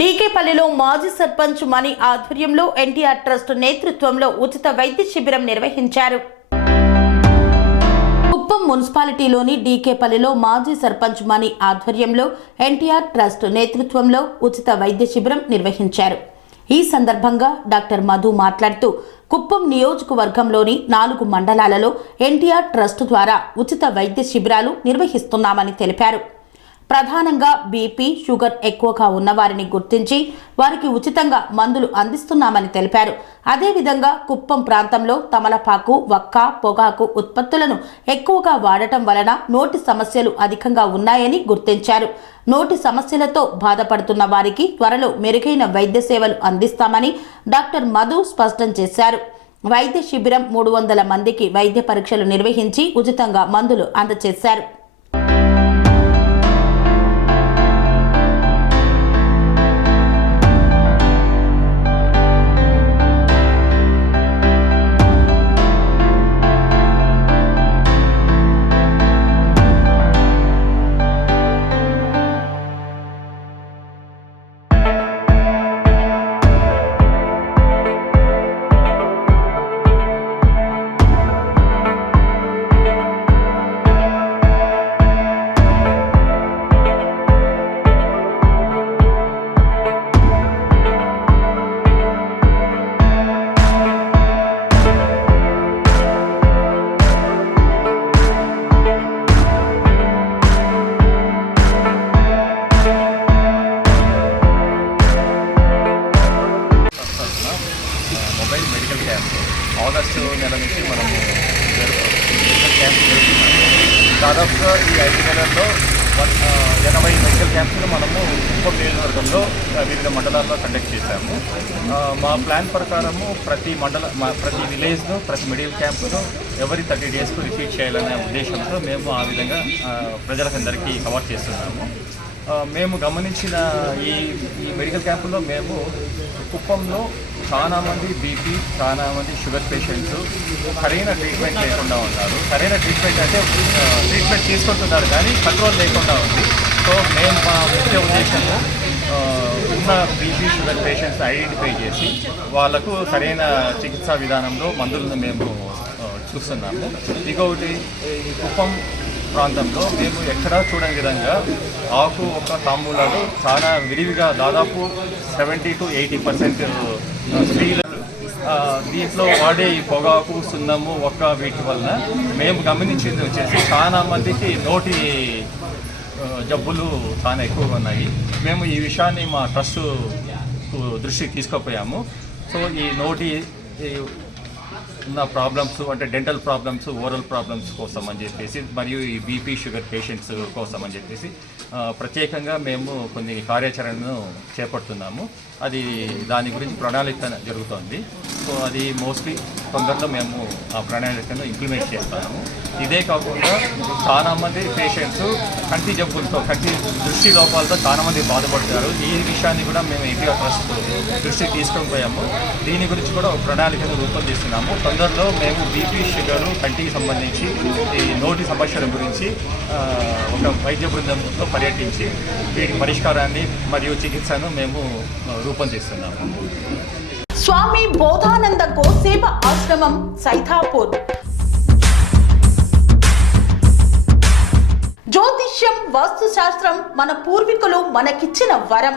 డీకేపల్లిలో మాజీ సర్పంచ్ మణి ఆధ్వర్యంలో ఎన్టీఆర్ ట్రస్ట్ నేతృత్వంలో ఉచిత వైద్య శిబిరం నిర్వహించారు. కుప్పం మున్సిపాలిటీలోని డీకేపల్లిలో మాజీ సర్పంచ్ మణి ఆధ్వర్యంలో ఎన్టీఆర్ ట్రస్ట్ నేతృత్వంలో ఉచిత వైద్య శిబిరం నిర్వహించారు. ఈ సందర్భంగా డాక్టర్ మధు మాట్లాడుతూ కుప్పం నియోజకవర్గంలోని నాలుగు మండలాలలో ఎన్టీఆర్ ట్రస్ట్ ద్వారా ఉచిత వైద్య శిబిరాలు నిర్వహిస్తున్నామని తెలిపారు. ప్రధానంగా బీపీ షుగర్ ఎక్కువగా ఉన్న వారిని గుర్తించి వారికి ఉచితంగా మందులు అందిస్తున్నామని తెలిపారు. అదేవిధంగా కుప్పం ప్రాంతంలో తమలపాకు వక్క పొగాకు ఉత్పత్తులను ఎక్కువగా వాడటం వలన నోటి సమస్యలు అధికంగా ఉన్నాయని గుర్తించారు. నోటి సమస్యలతో బాధపడుతున్న వారికి త్వరలో మెరుగైన వైద్య సేవలు అందిస్తామని డాక్టర్ మధు స్పష్టం చేశారు. వైద్య శిబిరం మూడు వందల మందికి వైద్య పరీక్షలు నిర్వహించి ఉచితంగా మందులు అందజేశారు. క్యాంప్ ఆగస్టు నెల నుంచి మనము మెడికల్ క్యాంప్ జరుగుతున్నాము దాదాపుగా ఈ ఐదు నెలల్లో ఎనభై మెడికల్ క్యాంప్స్ను మనము కుప్పం నియోజకవర్గంలో వివిధ మండలాల్లో కండక్ట్ చేశాము. మా ప్లాన్ ప్రకారము ప్రతి మండల మా ప్రతి విలేజ్ను ప్రతి మెడికల్ క్యాంపును ఎవరి థర్టీ డేస్కు రిపీట్ చేయాలనే ఉద్దేశంతో మేము ఆ విధంగా ప్రజలకందరికీ కవర్ చేస్తున్నాము. మేము గమనించిన ఈ ఈ మెడికల్ క్యాంపులో మేము కుప్పంలో చాలా మంది బీపీ చాలా మంది షుగర్ పేషెంట్స్ సరైన ట్రీట్మెంట్ లేకుండా ఉన్నారు. సరైన ట్రీట్మెంట్ అంటే ట్రీట్మెంట్ తీసుకుంటున్నారు కానీ కంట్రోల్ లేకుండా ఉంది. సో మేము మా ముఖ్య ఉద్దేశము ఉన్న బీపీ షుగర్ పేషెంట్స్ ఐడెంటిఫై చేసి వాళ్ళకు సరైన చికిత్సా విధానంలో మందులను మేము చూస్తున్నాము. ఇంకొకటి కుప్పం ప్రాంతంలో మేము ఎక్కడా చూడని విధంగా ఆకు ఒక తాంబూలాలు చాలా విరివిగా దాదాపు సెవెంటీ టు ఎయిటీ పర్సెంట్ స్త్రీలు దీంట్లో వాడే ఈ పొగాకు సున్నము ఒక్క వీటి వలన మేము గమనించింది వచ్చేసి చాలా మందికి నోటి జబ్బులు చాలా ఎక్కువగా ఉన్నాయి. మేము ఈ విషయాన్ని మా ట్రస్ట్ దృష్టికి తీసుకుపోయాము. సో ఈ నోటి ఈ ఉన్న ప్రాబ్లమ్స్ అంటే డెంటల్ ప్రాబ్లమ్స్ ఓరల్ ప్రాబ్లమ్స్ కోసం అని చెప్పేసి మరియు ఈ బీపీ షుగర్ పేషెంట్స్ కోసం అని చెప్పేసి ప్రత్యేకంగా మేము కొన్ని కార్యాచరణను చేపడుతున్నాము. అది దాని గురించి ప్రణాళిక జరుగుతోంది. సో అది మోస్ట్లీ తొందరలో మేము ఆ ప్రణాళికను ఇంప్లిమెంట్ చేస్తాము. ఇదే కాకుండా చాలామంది పేషెంట్స్ కంటి జబ్బులతో కంటి దృష్టి లోపాలతో చాలామంది బాధపడతారు ఈ విషయాన్ని కూడా మేము ఇండియా ట్రస్ట్ దృష్టికి తీసుకొని పోయాము. దీని గురించి కూడా ఒక ప్రణాళికను రూపొందిస్తున్నాము. తొందరలో మేము బీపీ షుగర్ కంటికి సంబంధించి ఈ నోటి సమస్యల గురించి ఒక వైద్య బృందంతో పర్యటించి వీటి పరిష్కారాన్ని మరియు చికిత్సను మేము రూపొందిస్తున్నాము. స్వామి బోధానంద గోసేవ ఆశ్రమం సైథాపూర్ జ్యోతిష్యం వాస్తుశాస్త్రం మన పూర్వీకులు మనకిచ్చిన వరం.